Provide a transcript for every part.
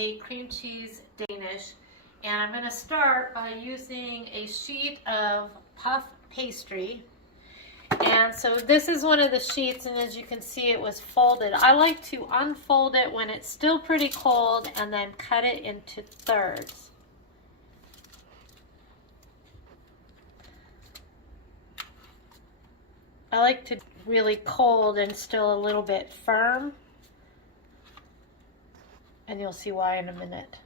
a cream cheese Danish, and I'm going to start by using a sheet of puff pastry. And so this is one of the sheets, and as you can see, it was folded. I like to unfold it when it's still pretty cold and then cut it into thirds. I like to really cold and still a little bit firm, and you'll see why in a minute.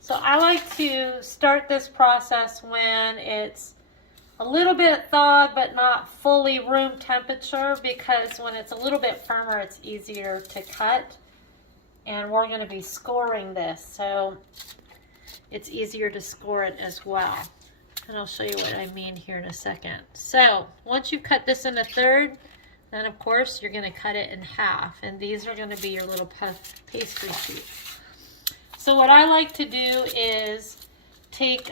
So I like to start this process when it's a little bit thawed but not fully room temperature, because when it's a little bit firmer it's easier to cut, and we're going to be scoring this, so it's easier to score it as well. And I'll show you what I mean here in a second. So once you cut this in a third, then of course you're going to cut it in half, and these are going to be your little puff pastry sheets. So what I like to do is take,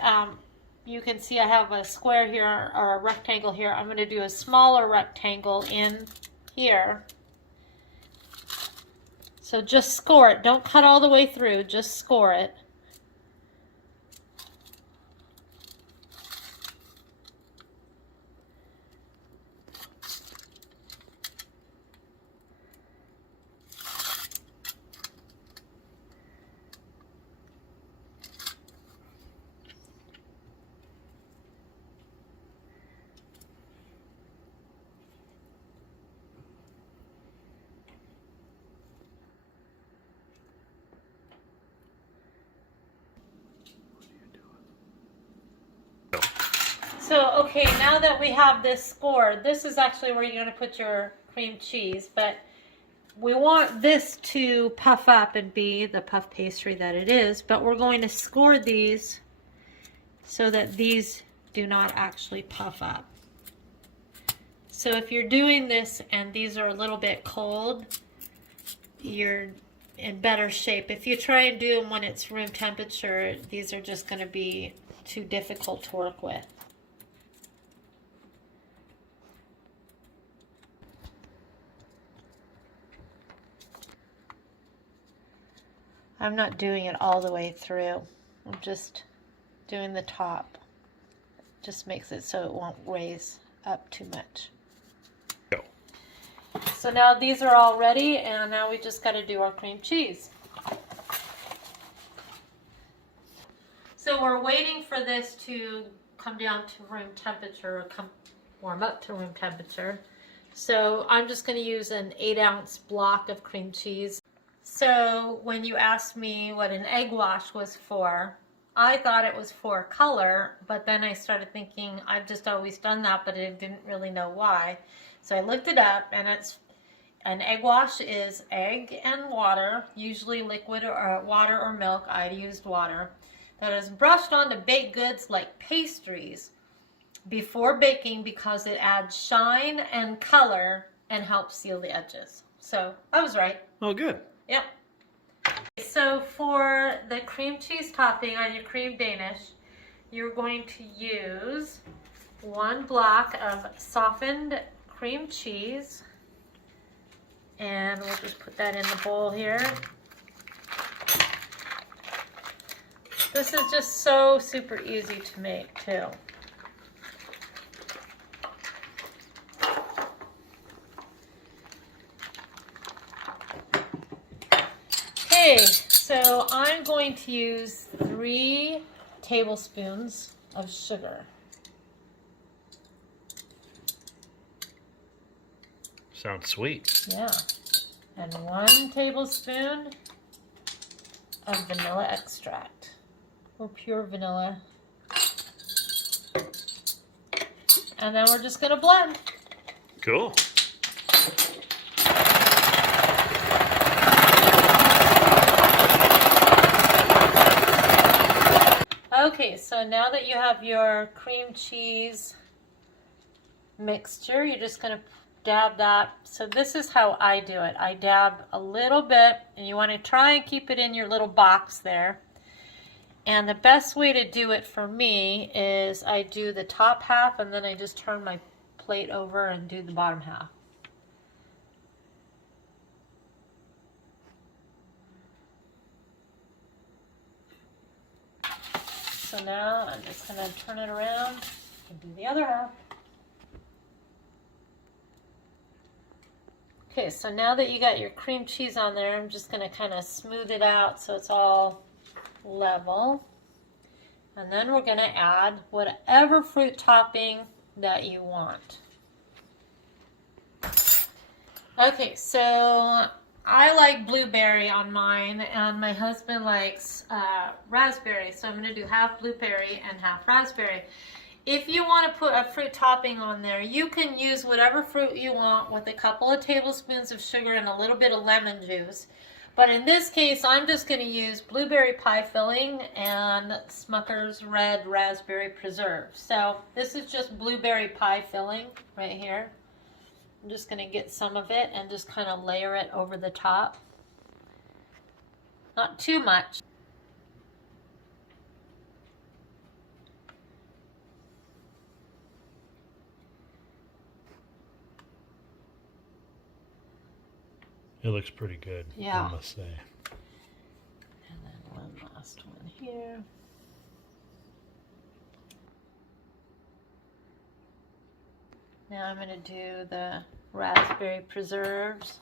you can see I have a square here or a rectangle here. I'm going to do a smaller rectangle in here. So just score it. Don't cut all the way through, just score it. So, okay, now that we have this scored, this is actually where you're going to put your cream cheese, but we want this to puff up and be the puff pastry that it is, but we're going to score these so that these do not actually puff up. So if you're doing this and these are a little bit cold, you're in better shape. If you try and do them when it's room temperature, these are just going to be too difficult to work with. I'm not doing it all the way through. I'm just doing the top. It just makes it so it won't raise up too much. Go. So now these are all ready, and now we just got to do our cream cheese. So we're waiting for this to come down to room temperature, or warm up to room temperature. So I'm just going to use an 8-ounce block of cream cheese. So when you asked me what an egg wash was for, I thought it was for color, but then I started thinking I've just always done that, but I didn't really know why. So I looked it up, and an egg wash is egg and water, usually liquid or water or milk. I used water, that is brushed onto baked goods like pastries before baking, because it adds shine and color and helps seal the edges. So I was right. Oh, good. Yep. So for the cream cheese topping on your cream Danish, you're going to use 1 block of softened cream cheese, and we'll just put that in the bowl here. This is just so super easy to make too. Okay, so I'm going to use 3 tablespoons of sugar. Sounds sweet. Yeah. And 1 tablespoon of vanilla extract, or pure vanilla. And then we're just going to blend. Cool. Okay, so now that you have your cream cheese mixture, you're just going to dab that. So this is how I do it. I dab a little bit, and you want to try and keep it in your little box there. And the best way to do it for me is I do the top half, and then I just turn my plate over and do the bottom half. so now I'm just going to turn it around and do the other half. Okay, so now that you got your cream cheese on there, I'm just going to kind of smooth it out so it's all level. And then we're going to add whatever fruit topping that you want. Okay, so I like blueberry on mine, and my husband likes raspberry. So I'm going to do half blueberry and half raspberry. If you want to put a fruit topping on there, you can use whatever fruit you want with a couple of tablespoons of sugar and a little bit of lemon juice. But in this case, I'm just going to use blueberry pie filling and Smucker's Red Raspberry Preserve. So this is just blueberry pie filling right here. I'm just going to get some of it and just kind of layer it over the top. Not too much. It looks pretty good, yeah. I must say. And then one last one here. Now I'm going to do the raspberry preserves.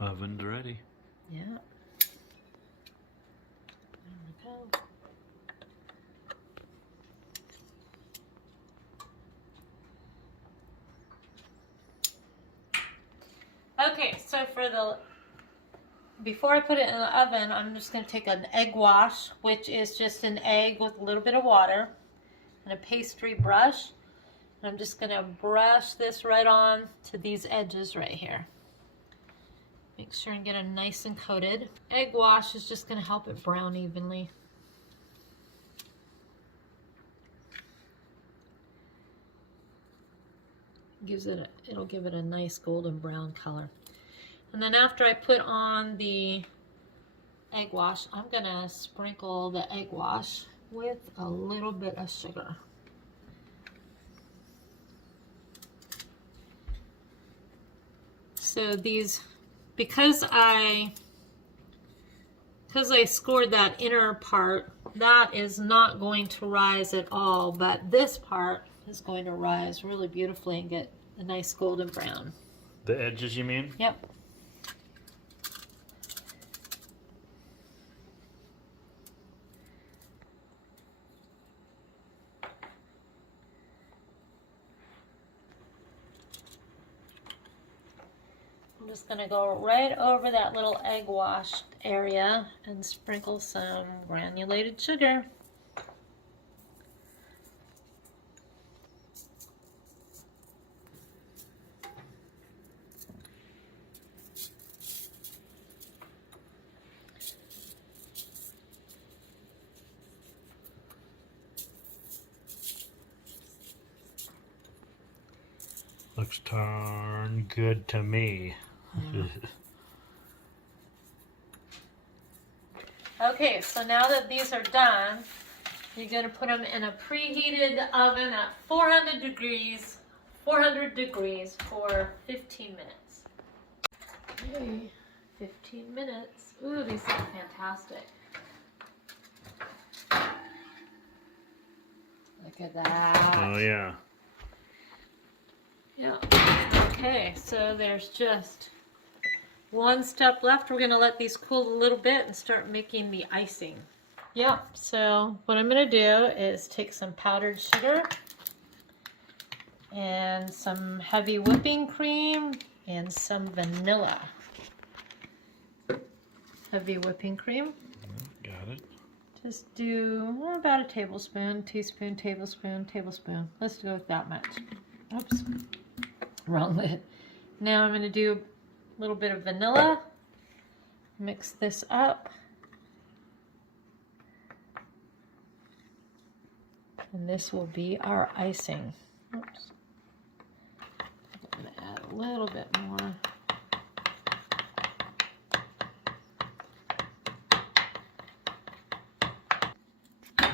Oven's ready. Yeah. There we go. Okay, so before I put it in the oven, I'm just going to take an egg wash, which is just an egg with a little bit of water, and a pastry brush. And I'm just going to brush this right on to these edges right here. Make sure and get it nice and coated. Egg wash is just going to help it brown evenly. It'll give it a nice golden brown color. And then after I put on the egg wash, I'm going to sprinkle the egg wash with a little bit of sugar. So because I scored that inner part, that is not going to rise at all, but this part is going to rise really beautifully and get a nice golden brown. The edges, you mean? Yep. I'm just going to go right over that little egg wash area and sprinkle some granulated sugar. Looks darn good to me. Okay, so now that these are done, you're going to put them in a preheated oven at 400 degrees for 15 minutes. Okay, 15 minutes. Ooh, these look fantastic. Look at that. Oh yeah. Yeah. Okay, so there's just one step left. We're going to let these cool a little bit and start making the icing. Yep, so what I'm going to do is take some powdered sugar and some heavy whipping cream and some vanilla. Heavy whipping cream. Got it. Just do about a tablespoon, teaspoon, tablespoon, tablespoon. Let's go with that much. Oops. Wrong lid. Now I'm going to do a little bit of vanilla. Mix this up. And this will be our icing. Oops. I'm going to add a little bit more.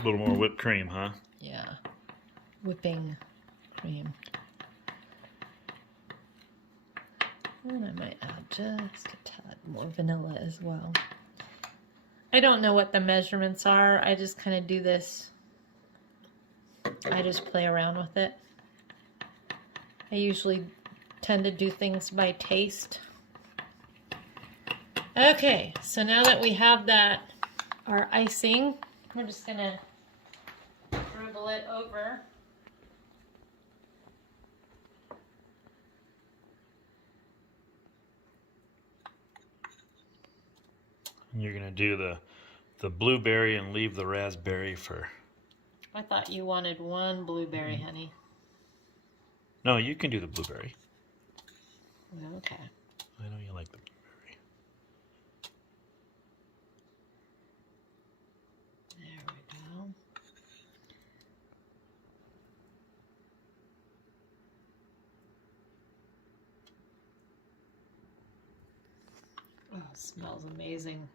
A little more whipped cream, huh? Yeah. Whipping cream. And I might add just a tad more vanilla as well. I don't know what the measurements are. I just kind of do this. I just play around with it. I usually tend to do things by taste. Okay, so now that we have that, our icing, we're just gonna dribble it over. And you're gonna do the blueberry and leave the raspberry for. I thought you wanted one blueberry, honey. No, you can do the blueberry. Okay. I know you like the blueberry. There we go. Oh, it smells amazing.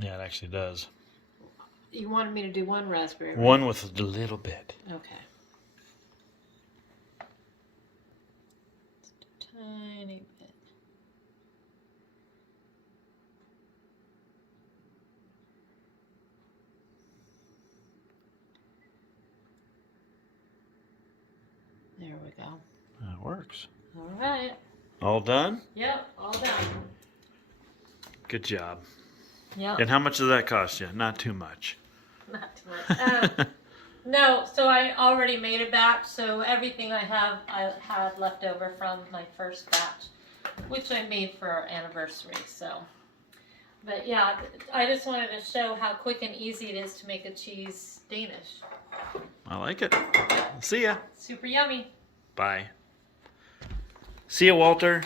Yeah, it actually does. You wanted me to do one raspberry, right? One with a little bit. Okay. Just a tiny bit. There we go. That works. All right. All done? Yep, all done. Good job. Yep. And how much does that cost you? Not too much. Not too much. No, so I already made a batch, so everything I had left over from my first batch, which I made for our anniversary, so. But yeah, I just wanted to show how quick and easy it is to make a cheese Danish. I like it. See ya. Super yummy. Bye. See ya, Walter.